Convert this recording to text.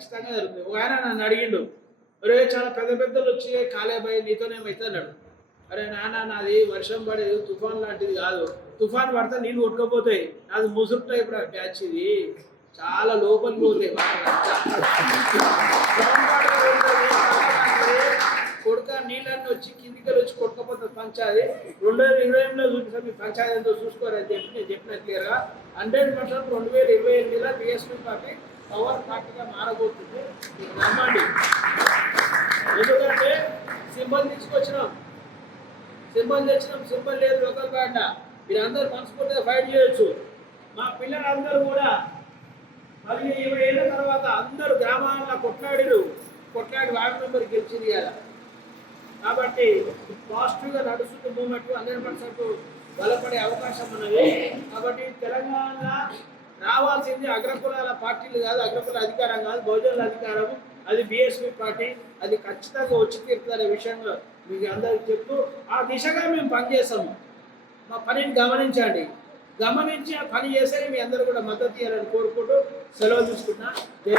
ఖచ్చితంగా జరుగుతుంది. ఒక ఆయన నన్ను అడిగిండు, ఒరే చాలా పెద్ద పెద్దలు వచ్చి కాలేబాయ్ నీతోనేమైతే అన్నాడు. అరే నాన్న నాది వర్షం పడేది తుఫాన్ లాంటిది కాదు, తుఫాన్ పడితే నీళ్ళు కొట్టుకపోతాయి, నాది ముసురు టైప్ బ్యాచ్ ఇది, చాలా లోపలికి పోతాయి కొడుక నీళ్ళన్నీ వచ్చి కిందికి వచ్చి కొట్టుకపోతుంది పంచాయతీ 2020లో చూపిస్తాం మీ పంచాయతీ ఎంతో చూసుకోరని చెప్పి నేను చెప్పిన క్లియర్గా 100% 2028లో బిఎస్పీ పార్టీ పవర్ పార్టీగా మారబోతుంది, నమ్మండి. ఎందుకంటే సింబల్ తీసుకొచ్చినాం, సింబల్ లేదు లోకల్ పార్టీ, మీరు అందరూ మనస్ఫూర్తిగా ఫైట్ చేయొచ్చు. మా పిల్లలందరూ కూడా మళ్ళీ 20 ఏళ్ళ తర్వాత అందరూ గ్రామాల్లో కొట్లాడి వార్డు మెంబర్ గెలిచింది కదా. కాబట్టి పాజిటివ్గా నడుస్తున్న మూమెంట్ 100% బలపడే అవకాశం ఉన్నది. కాబట్టి తెలంగాణ రావాల్సింది అగ్రకులాల పార్టీలు కాదు, అగ్రకుల అధికారం కాదు, బహుజనుల అధికారం, అది బిఎస్పీ పార్టీ, అది ఖచ్చితంగా వచ్చి తీరుతుందనే విషయంలో మీకు అందరికీ చెప్తూ ఆ దిశగా మేము పనిచేస్తాము. మా పనిని గమనించి ఆ పని చేస్తే మీ అందరూ కూడా మద్దతు ఇవ్వాలని కోరుకుంటూ సెలవు తీసుకున్నా. జై